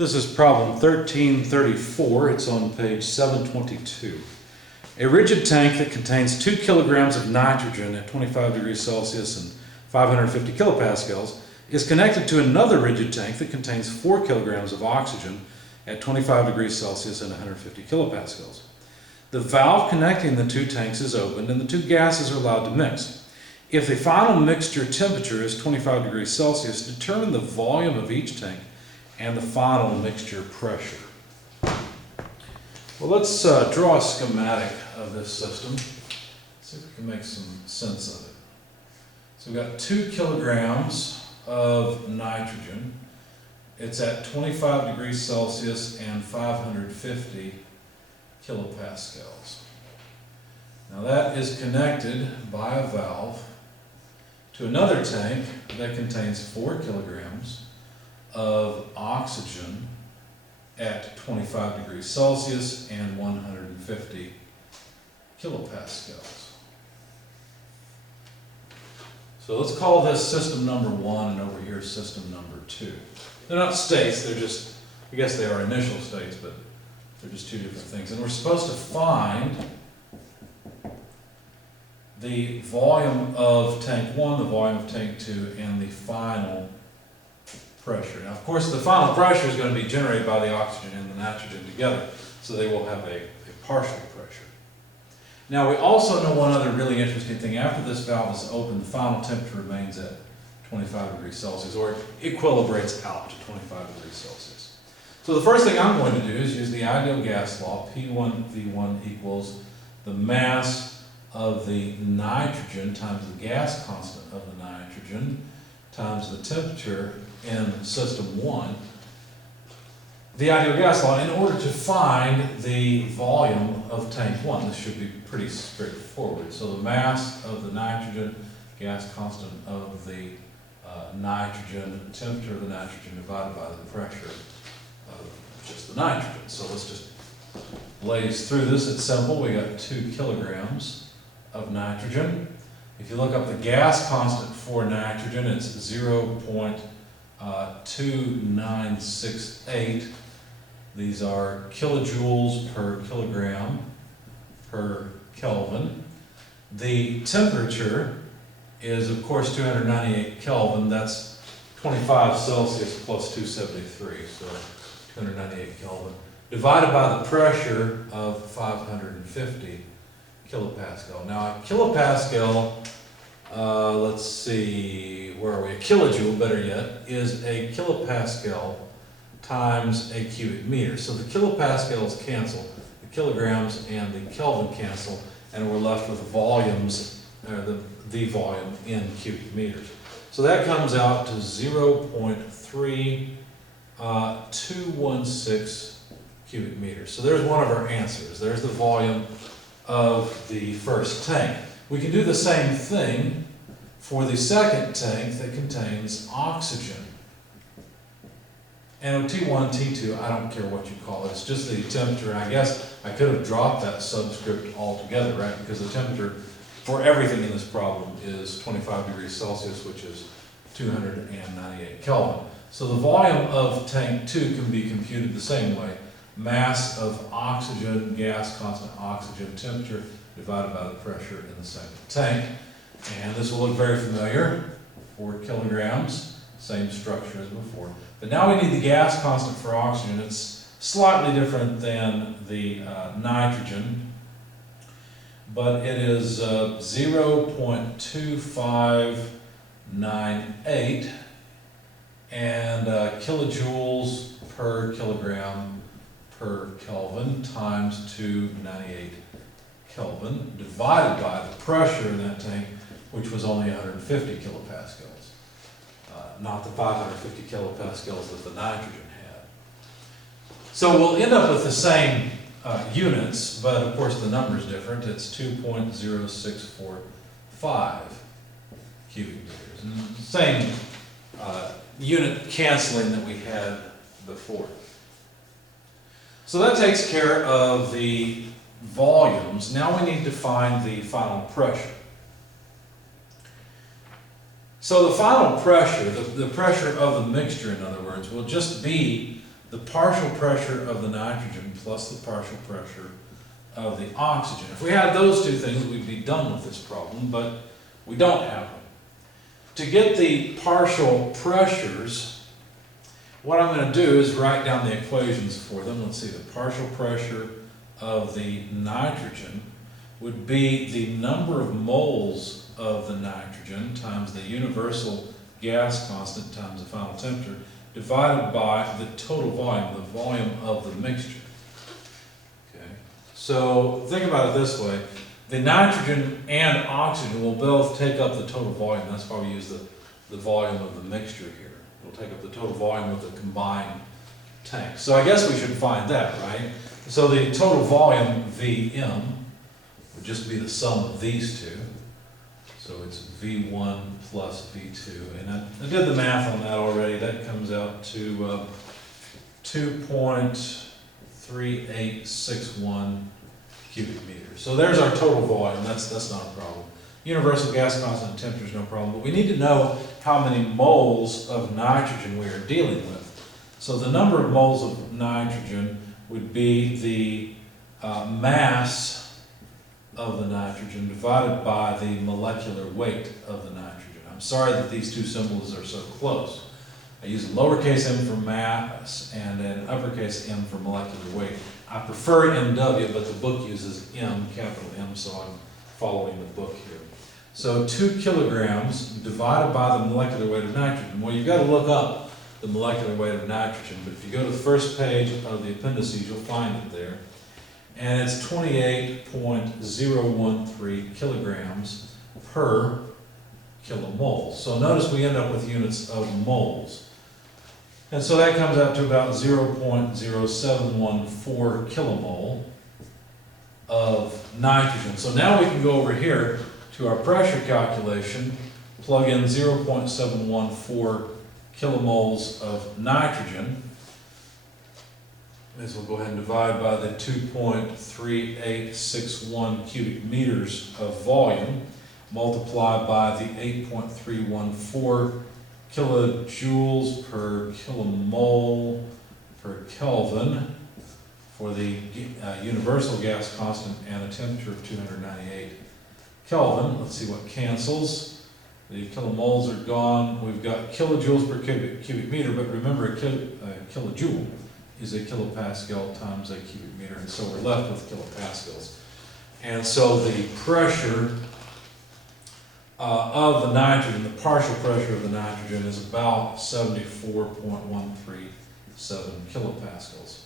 This is problem 1334. It's on page 722. A rigid tank that contains 2 kilograms of nitrogen at 25 degrees Celsius and 550 kilopascals is connected to another rigid tank that contains 4 kilograms of oxygen at 25 degrees Celsius and 150 kilopascals. The valve connecting the two tanks is opened and the two gases are allowed to mix. If the final mixture temperature is 25 degrees Celsius, determine the volume of each tank and the final mixture pressure. Well, let's draw a schematic of this system. See if we can make some sense of it. So we've got 2 kilograms of nitrogen. It's at 25 degrees Celsius and 550 kilopascals. Now that is connected by a valve to another tank that contains 4 kilograms of oxygen at 25 degrees Celsius and 150 kilopascals. So let's call this system number 1 and over here system number 2. They're not states, they're just, I guess they are initial states, but they're just two different things. And we're supposed to find the volume of tank 1, the volume of tank 2, and the final pressure. Now, of course, the final pressure is going to be generated by the oxygen and the nitrogen together, so they will have a partial pressure. Now, we also know one other really interesting thing. After this valve is open, the final temperature remains at 25 degrees Celsius, or it equilibrates out to 25 degrees Celsius. So the first thing I'm going to do is use the ideal gas law. P1V1 equals the mass of the nitrogen times the gas constant of the nitrogen times the temperature in system 1. The ideal gas law in order to find the volume of tank 1. This should be pretty straightforward. So the mass of the nitrogen, gas constant of the nitrogen, temperature of the nitrogen divided by the pressure of just the nitrogen. So let's just blaze through this. It's simple. We got 2 kilograms of nitrogen. If you look up the gas constant for nitrogen, it's 0.2968. These are kilojoules per kilogram per Kelvin. The temperature is, of course, 298 Kelvin. That's 25 Celsius plus 273, so 298 Kelvin. Divided by the pressure of 550 kilopascal. Now, a kilopascal, let's see, where are we? A kilojoule, better yet, is a kilopascal times a cubic meter. So the kilopascals cancel, the kilograms and the Kelvin cancel, and we're left with volumes, the volume in cubic meters. So that comes out to 0.3216 cubic meters. So there's one of our answers. There's the volume of the first tank. We can do the same thing for the second tank that contains oxygen. And T1, T2, I don't care what you call it, it's just the temperature. I guess I could have dropped that subscript altogether, right? Because the temperature for everything in this problem is 25 degrees Celsius, which is 298 Kelvin. So the volume of tank 2 can be computed the same way. Mass of oxygen, gas constant oxygen, temperature divided by the pressure in the second tank. And this will look very familiar. 4 kilograms, same structure as before. But now we need the gas constant for oxygen. It's slightly different than the nitrogen, but it is 0.2598 and kilojoules per kilogram per Kelvin times 298 Kelvin divided by the pressure in that tank, which was only 150 kilopascals. Not the 550 kilopascals that the nitrogen had. So we'll end up with the same units, but of course the number is different. It's 2.0645 cubic meters. And same unit canceling that we had before. So that takes care of the volumes. Now we need to find the final pressure. So the final pressure, the pressure of the mixture, in other words, will just be the partial pressure of the nitrogen plus the partial pressure of the oxygen. If we had those two things, we'd be done with this problem, but we don't have them. To get the partial pressures, what I'm going to do is write down the equations for them. Let's see, the partial pressure of the nitrogen would be the number of moles of the nitrogen times the universal gas constant times the final temperature divided by the total volume, the volume of the mixture. Okay. So think about it this way. The nitrogen and oxygen will both take up the total volume. That's why we use the volume of the mixture here. It'll take up the total volume of the combined tank. So I guess we should find that, right? So the total volume, Vm, would just be the sum of these two. So it's V1 plus V2. And I did the math on that already. That comes out to 2.3861 cubic meters. So there's our total volume. That's not a problem. Universal gas constant and temperature is no problem. But we need to know how many moles of nitrogen we are dealing with. So the number of moles of nitrogen would be the mass of the nitrogen divided by the molecular weight of the nitrogen. I'm sorry that these two symbols are so close. I use lowercase m for mass and an uppercase M for molecular weight. I prefer MW, but the book uses M, capital M, so I'm following the book here. So 2 kilograms divided by the molecular weight of nitrogen. Well, you've got to look up the molecular weight of nitrogen, but if you go to the first page of the appendices, you'll find it there. And it's 28.013 kilograms per kilomole. So notice we end up with units of moles. And so that comes out to about 0.0714 kilomole of nitrogen. So now we can go over here to our pressure calculation, plug in 0.714 kilomoles of nitrogen. As we'll go ahead and divide by the 2.3861 cubic meters of volume, multiplied by the 8.314 kilojoules per kilomole per Kelvin for the universal gas constant and a temperature of 298 Kelvin. Let's see what cancels. The kilomoles are gone. We've got kilojoules per cubic meter, but remember a kilojoule is a kilopascal times a cubic meter, and so we're left with kilopascals. And so the pressure of the nitrogen, the partial pressure of the nitrogen, is about 74.137 kilopascals.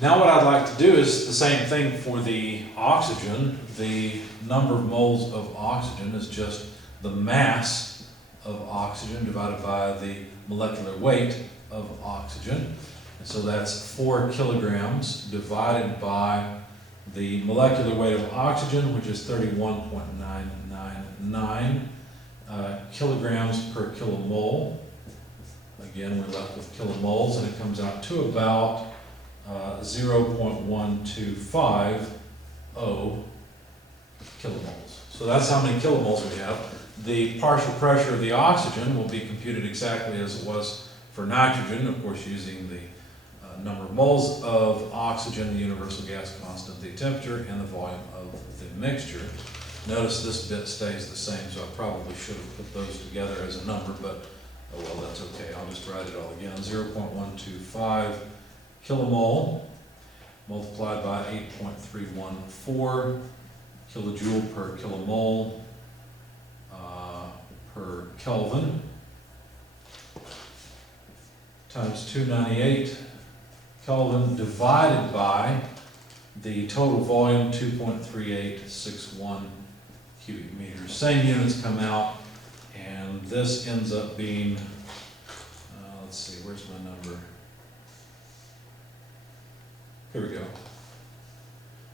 Now what I'd like to do is the same thing for the oxygen. The number of moles of oxygen is just the mass of oxygen divided by the molecular weight of oxygen. And so that's 4 kilograms divided by the molecular weight of oxygen, which is 31.999 kilograms per kilomole. Again, we're left with kilomoles, and it comes out to about 0.1250 kilomoles. So that's how many kilomoles we have. The partial pressure of the oxygen will be computed exactly as it was for nitrogen, of course using the number of moles of oxygen, the universal gas constant, the temperature, and the volume of the mixture. Notice this bit stays the same, so I probably should have put those together as a number, but oh well, that's okay. I'll just write it all again. 0.125 kilomole multiplied by 8.314 kilojoule per kilomole per Kelvin times 298 Kelvin divided by the total volume, 2.3861 cubic meters. Same units come out, and this ends up being, let's see, where's my number? Here we go.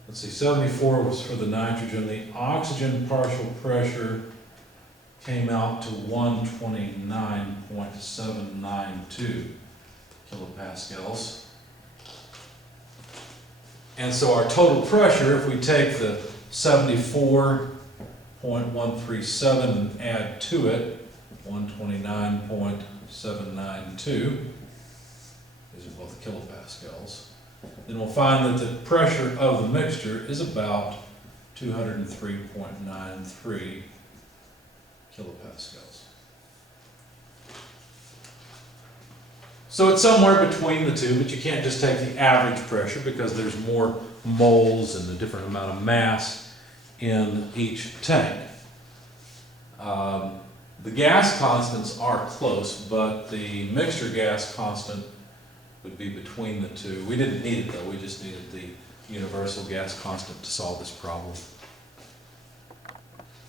Let's see, 74 was for the nitrogen. The oxygen partial pressure came out to 129.792 kilopascals. And so our total pressure, if we take the 74.137 and add to it 129.792, is kilopascals, then we'll find that the pressure of the mixture is about 203.93 kilopascals. So it's somewhere between the two, but you can't just take the average pressure because there's more moles and a different amount of mass in each tank. The gas constants are close, but the mixture gas constant would be between the two. We didn't need it though, we just needed the universal gas constant to solve this problem.